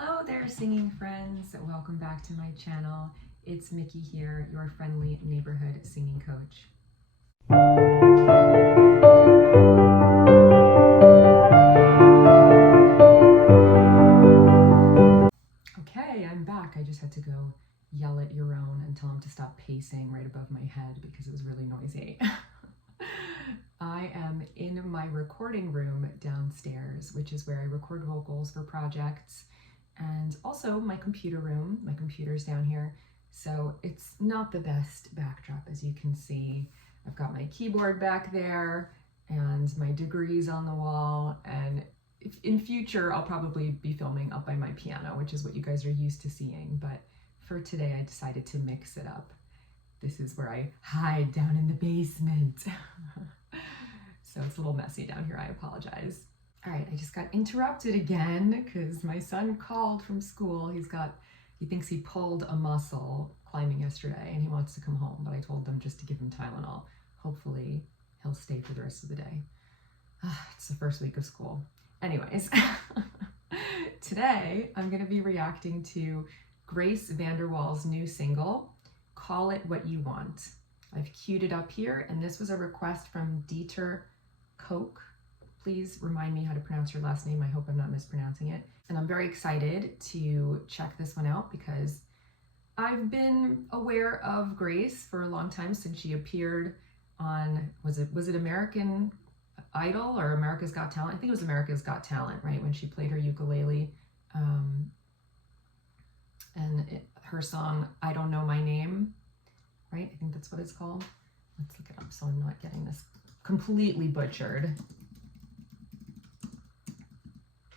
Hello there, singing friends. Welcome back to my channel. It's Mickey here, your friendly neighborhood singing coach. Okay, I'm back. I just had to go yell at Yaron and tell him to stop pacing right above my head because it was really noisy. I am in my recording room downstairs, which is where I record vocals for projects, and also my computer room. My computer's down here, so it's not the best backdrop, as you can see. I've got my keyboard back there and my degrees on the wall, and in future I'll probably be filming up by my piano, which is what you guys are used to seeing, but for today I decided to mix it up. This is where I hide down in the basement. So it's a little messy down here, I apologize. All right, I just got interrupted again because my son called from school. He thinks he pulled a muscle climbing yesterday and he wants to come home, but I told them just to give him Tylenol. Hopefully he'll stay for the rest of the day. It's the first week of school. Anyways, today I'm gonna be reacting to Grace VanderWaal's new single, Call It What You Want. I've queued it up here, and this was a request from Dieter Koch. Please remind me how to pronounce your last name. I hope I'm not mispronouncing it. And I'm very excited to check this one out because I've been aware of Grace for a long time, since she appeared on, was it American Idol or America's Got Talent? I think it was America's Got Talent, right? When she played her ukulele. Her song, I Don't Know My Name, right? I think that's what it's called. Let's look it up so I'm not getting this completely butchered.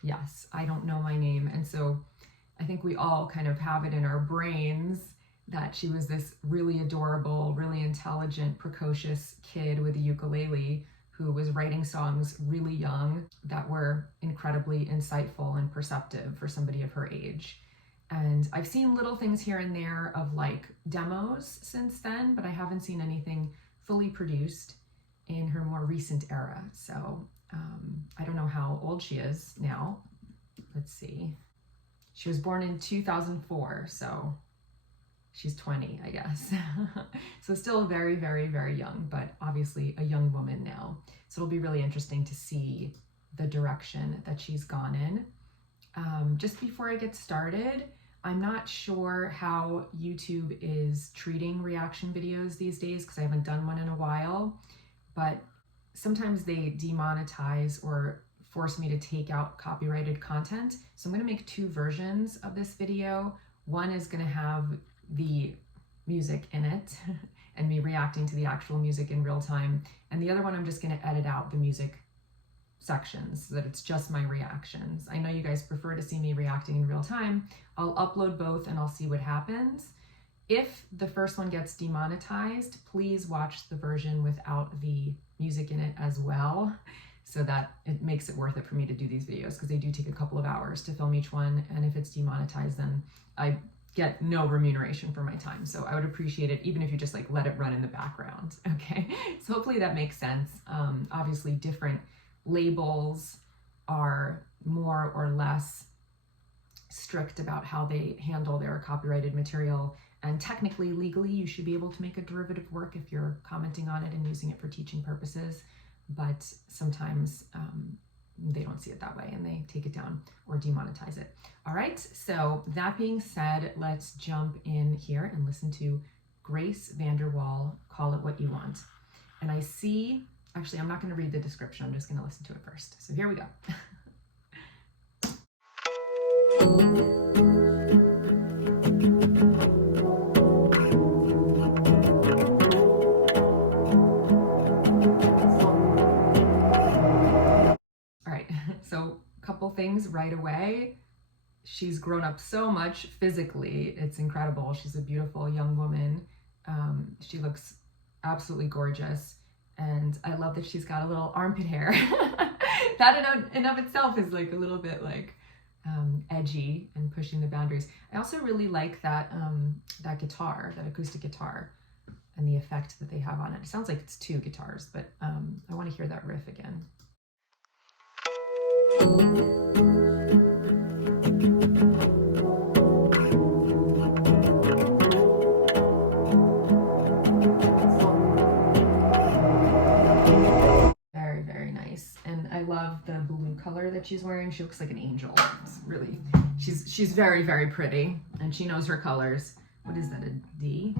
Yes, I Don't Know My Name. And so I think we all kind of have it in our brains that she was this really adorable, really intelligent, precocious kid with a ukulele who was writing songs really young that were incredibly insightful and perceptive for somebody of her age. And I've seen little things here and there of like demos since then, but I haven't seen anything fully produced in her more recent era. So I don't know how old she is now. Let's see. She was born in 2004, so she's 20, I guess. So still very, very, very young, but obviously a young woman now. So it'll be really interesting to see the direction that she's gone in. Just before I get started, I'm not sure how YouTube is treating reaction videos these days because I haven't done one in a while, but sometimes they demonetize or force me to take out copyrighted content. So I'm going to make two versions of this video. One is going to have the music in it and me reacting to the actual music in real time. And the other one, I'm just going to edit out the music sections so that it's just my reactions. I know you guys prefer to see me reacting in real time. I'll upload both and I'll see what happens. If the first one gets demonetized, please watch the version without the music in it as well, so that it makes it worth it for me to do these videos, because they do take a couple of hours to film each one, and if it's demonetized, then I get no remuneration for my time. So I would appreciate it even if you just like let it run in the background, okay? So hopefully that makes sense. Obviously different labels are more or less strict about how they handle their copyrighted material, and technically, legally, you should be able to make a derivative work if you're commenting on it and using it for teaching purposes, but sometimes they don't see it that way and they take it down or demonetize it. All right, so that being said, let's jump in here and listen to Grace VanderWaal, Call It What You Want. And I see, actually, I'm not going to read the description. I'm just going to listen to it first. So here we go. All right, so a couple things right away. She's grown up so much physically. It's incredible. She's a beautiful young woman. She looks absolutely gorgeous. And I love that she's got a little armpit hair. That in of itself is like a little bit like edgy and pushing the boundaries. I also really like that that guitar, that acoustic guitar, and the effect that they have on it. It sounds like it's two guitars, but I want to hear that riff again. that she's wearing. She looks like an angel. It's really, she's very, very pretty, and she knows her colors. What is that, a D?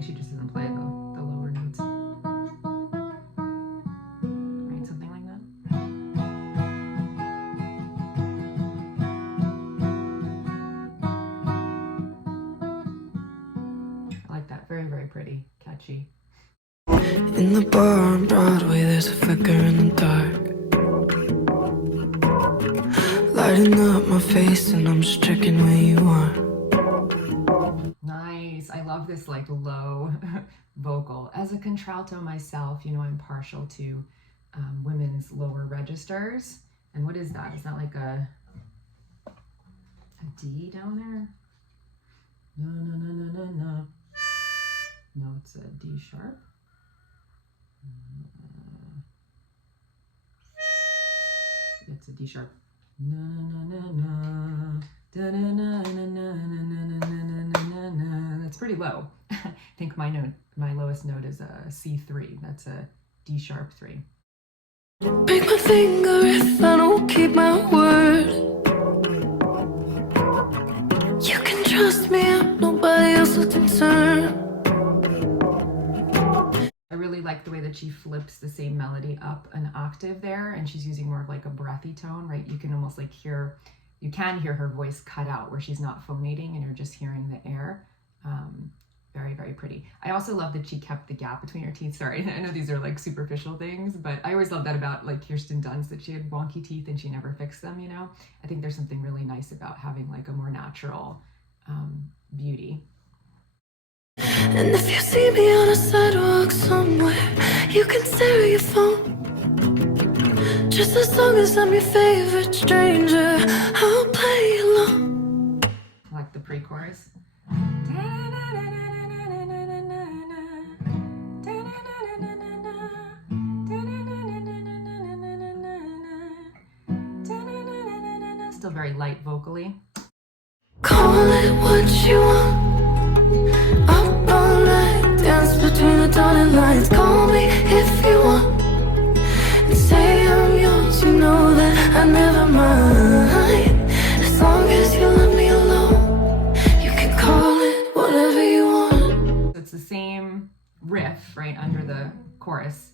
She just doesn't play the lower notes. Right, something like that. I like that. Very, very pretty. Catchy. In the bar on Broadway, there's a flicker in the dark, lighting up my face, and I'm just checking where you are. I love this like low vocal. As a contralto myself, you know, I'm partial to women's lower registers. And what is that? Is that like a D down there? No, no, no, no, no, no. No, it's a D sharp. It's a D sharp. No, no, no, no. Da, na, na, na, na, na, na, na, na. That's pretty low. I think my lowest note is a C3. That's a D sharp 3. Break my finger if I don't keep my word. You can trust me, I'm nobody else's concern. I really like the way that she flips the same melody up an octave there, and she's using more of like a breathy tone, right? You can almost like hear, you can hear her voice cut out where she's not phonating and you're just hearing the air. Very, very pretty. I also love that she kept the gap between her teeth. Sorry, I know these are like superficial things, but I always love that about like Kirsten Dunst, that she had wonky teeth and she never fixed them, you know? I think there's something really nice about having like a more natural beauty. And if you see me on a sidewalk somewhere, you can stare at your phone. Just as long as I'm your favorite stranger, I'll play along. I like the pre-chorus. Still very light vocally. Call it what you want. Up all night, dance between the dotted lines. Call me if you want, and say I'm yours. You know that I never mind, as long as you let me alone. You can call it whatever you want. It's the same riff right under the chorus.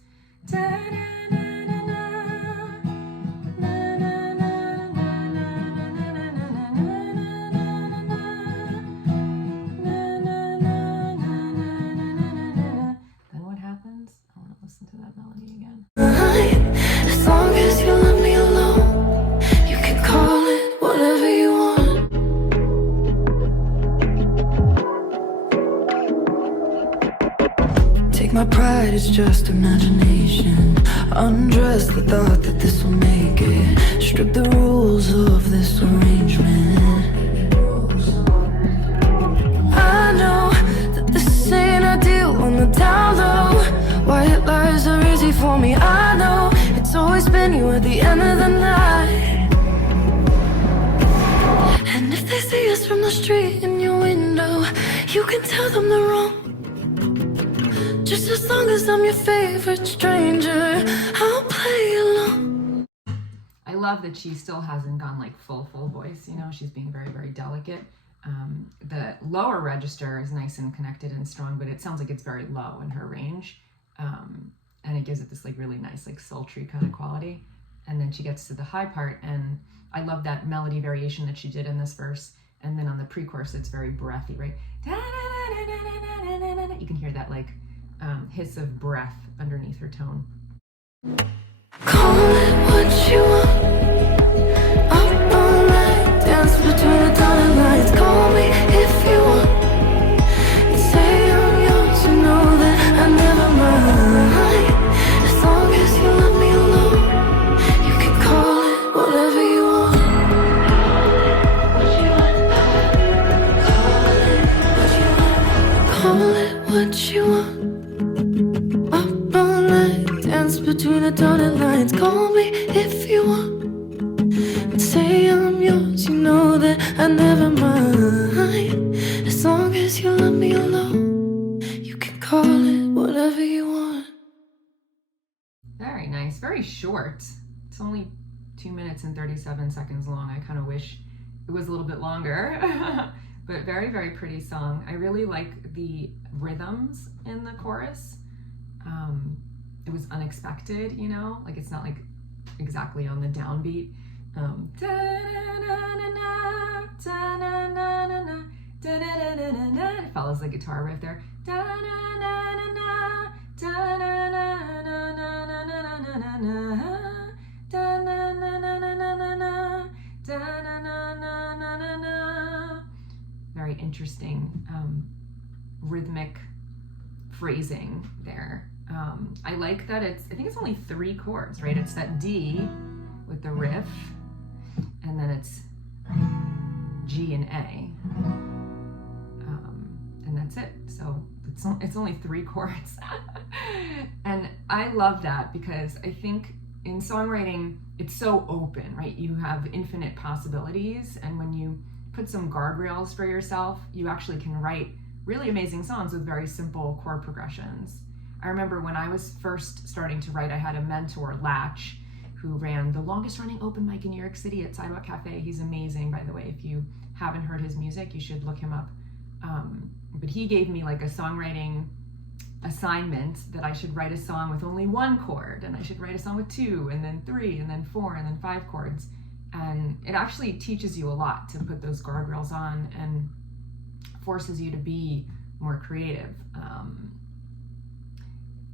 Listen to that melody again. As long as you let me alone, you can call it whatever you want. Take my pride, it's just imagination. Undress the thought that this will make it. Strip the rules of this arrangement. I know that this ain't ideal on the down low. White lies are easy for me, I know. It's always been you at the end of the night. And if they see us from the street in your window, you can tell them they're wrong. Just as long as I'm your favorite stranger, I'll play along. I love that she still hasn't gone like full voice, you know, she's being very, very delicate. The lower register is nice and connected and strong, but it sounds like it's very low in her range. And it gives it this like really nice like sultry kind of quality. And then she gets to the high part, and I love that melody variation that she did in this verse. And then on the pre-chorus it's very breathy, right? You can hear that like hiss of breath underneath her tone. Call it what you want. Up all night, dance between the dotted lines. Call me if you want, and say I'm yours. You know that I never mind, as long as you let me alone. You can call it whatever you want. Call it what you want. between the dotted lines. Call me if you want and say I'm yours. You know that I never mind. As long as you let me alone, you can call it whatever you want. Very nice, very short. It's only 2 minutes and 37 seconds long. I kind of wish it was a little bit longer, but very, very pretty song. I really like the rhythms in the chorus. It was unexpected, you know, like it's not like exactly on the downbeat. It follows the guitar riff there. Very interesting rhythmic phrasing there. I like that I think it's only 3 chords, right? It's that D with the riff, and then it's G and A, and that's it. So it's only 3 chords. And I love that because I think in songwriting, it's so open, right? You have infinite possibilities, and when you put some guardrails for yourself, you actually can write really amazing songs with very simple chord progressions. I remember when I was first starting to write, I had a mentor, Latch, who ran the longest running open mic in New York City at Sidewalk Cafe. He's amazing, by the way. If you haven't heard his music, you should look him up. But he gave me like a songwriting assignment that I should write a song with only 1 chord, and I should write a song with 2, and then 3, and then 4, and then 5 chords. And it actually teaches you a lot to put those guardrails on and forces you to be more creative.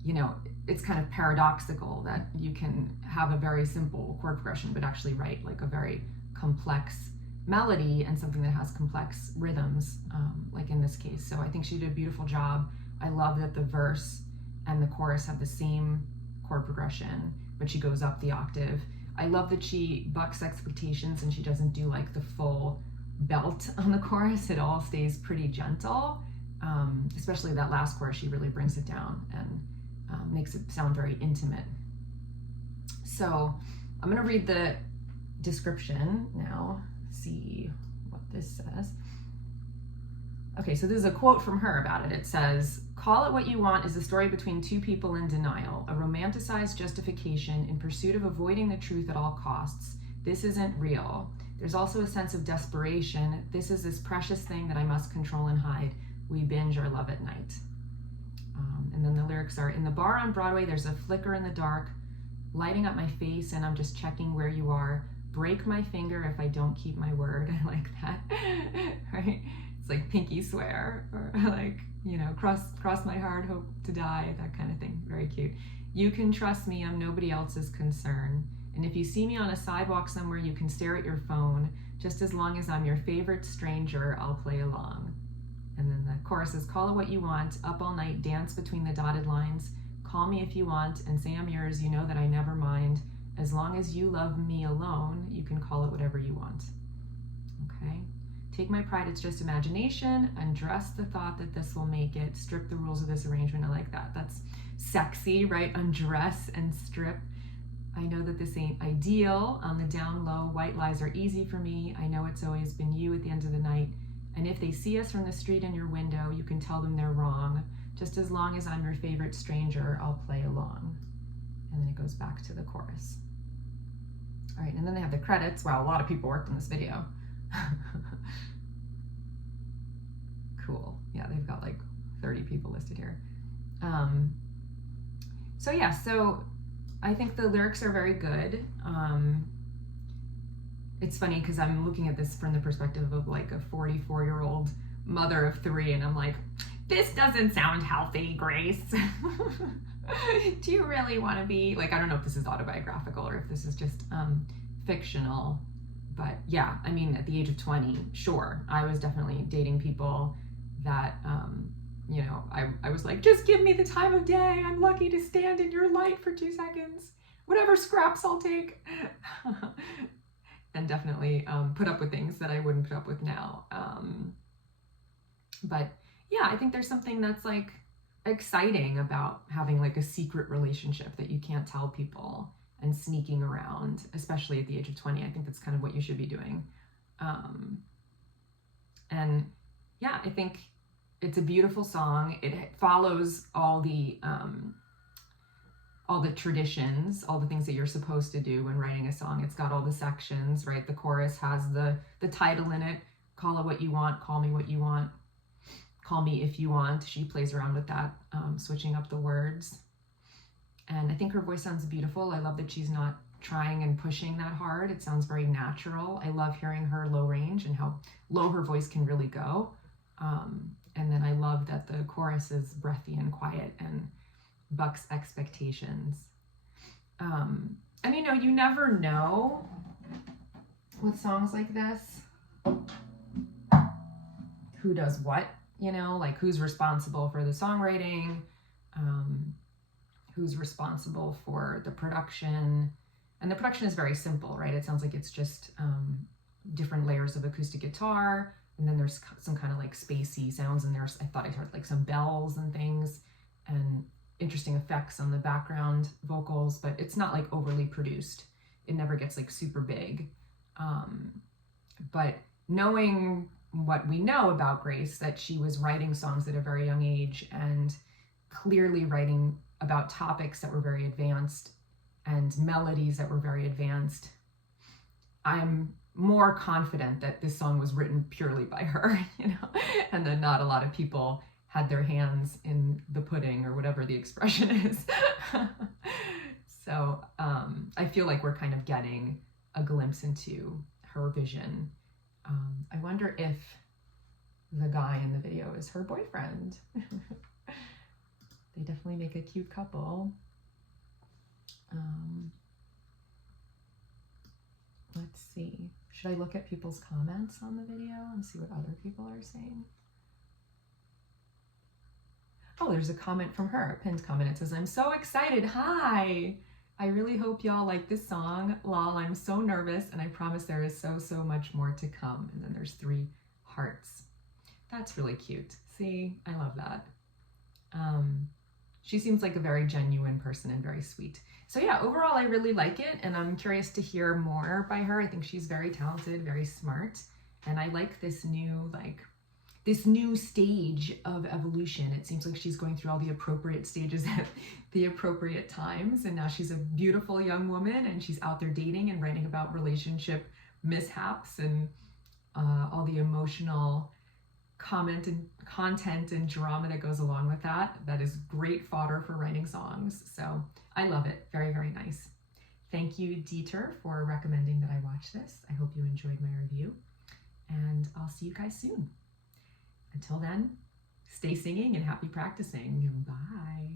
You know, it's kind of paradoxical that you can have a very simple chord progression but actually write like a very complex melody and something that has complex rhythms, like in this case. So I think she did a beautiful job. I love that the verse and the chorus have the same chord progression, but she goes up the octave. I love that she bucks expectations and she doesn't do like the full belt on the chorus. It all stays pretty gentle, especially that last chorus. She really brings it down and makes it sound very intimate. So I'm gonna read the description now, see what this says. Okay, so this is a quote from her about it. It says, "Call It What You Want is a story between 2 people in denial, a romanticized justification in pursuit of avoiding the truth at all costs. This isn't real. There's also a sense of desperation. This is this precious thing that I must control and hide. We binge our love at night." And then the lyrics are, "In the bar on Broadway, there's a flicker in the dark, lighting up my face, and I'm just checking where you are. Break my finger if I don't keep my word." I like that, right? It's like pinky swear, or like, you know, cross my heart, hope to die, that kind of thing. Very cute. "You can trust me, I'm nobody else's concern. And if you see me on a sidewalk somewhere, you can stare at your phone. Just as long as I'm your favorite stranger, I'll play along." And then the chorus is, "Call it what you want, up all night, dance between the dotted lines. Call me if you want, and say I'm yours, you know that I never mind. As long as you love me alone, you can call it whatever you want." Okay. "Take my pride, it's just imagination. Undress the thought that this will make it. Strip the rules of this arrangement." I like that. That's sexy, right? Undress and strip. "I know that this ain't ideal. On the down low, white lies are easy for me. I know it's always been you at the end of the night. And if they see us from the street in your window, you can tell them they're wrong. Just as long as I'm your favorite stranger, I'll play along." And then it goes back to the chorus. All right, and then they have the credits. Wow, a lot of people worked on this video. Cool. Yeah, they've got like 30 people listed here. So yeah, so I think the lyrics are very good. It's funny because I'm looking at this from the perspective of like a 44-year-old mother of 3, and I'm like, this doesn't sound healthy, Grace. Do you really want to be, like, I don't know if this is autobiographical or if this is just fictional, but yeah, I mean, at the age of 20, sure, I was definitely dating people that, you know, I was like, just give me the time of day. I'm lucky to stand in your light for 2 seconds. Whatever scraps I'll take. And definitely put up with things that I wouldn't put up with now. But yeah, I think there's something that's like exciting about having like a secret relationship that you can't tell people and sneaking around, especially at the age of 20. I think that's kind of what you should be doing. And yeah, I think it's a beautiful song. It follows all the traditions, all the things that you're supposed to do when writing a song. It's got all the sections, right? The chorus has the title in it. Call it what you want. Call me what you want. Call me if you want. She plays around with that, switching up the words. And I think her voice sounds beautiful. I love that she's not trying and pushing that hard. It sounds very natural. I love hearing her low range and how low her voice can really go. And then I love that the chorus is breathy and quiet and bucks expectations. And you know, you never know with songs like this who does what, you know, like who's responsible for the songwriting, who's responsible for the production. And the production is very simple, right? It sounds like it's just different layers of acoustic guitar, and then there's some kind of like spacey sounds, and I thought I heard like some bells and things and interesting effects on the background vocals, but it's not like overly produced. It never gets like super big. But knowing what we know about Grace, that she was writing songs at a very young age and clearly writing about topics that were very advanced and melodies that were very advanced, I'm more confident that this song was written purely by her, you know, and that not a lot of people had their hands in the pudding or whatever the expression is. So I feel like we're kind of getting a glimpse into her vision. I wonder if the guy in the video is her boyfriend. They definitely make a cute couple. Let's see. Should I look at people's comments on the video and see what other people are saying? Oh, there's a comment from her, a pinned comment. It says, "I'm so excited. Hi. I really hope y'all like this song. Lol, I'm so nervous, and I promise there is so much more to come." And then there's 3 hearts. That's really cute. See, I love that. She seems like a very genuine person and very sweet. So yeah, overall, I really like it, and I'm curious to hear more by her. I think she's very talented, very smart, and I like this new stage of evolution. It seems like she's going through all the appropriate stages at the appropriate times, and now she's a beautiful young woman, and she's out there dating and writing about relationship mishaps and all the emotional content and drama that goes along with that. That is great fodder for writing songs. So I love it. Very, very nice. Thank you, Dieter, for recommending that I watch this. I hope you enjoyed my review, and I'll see you guys soon. Until then, stay singing and happy practicing. Bye.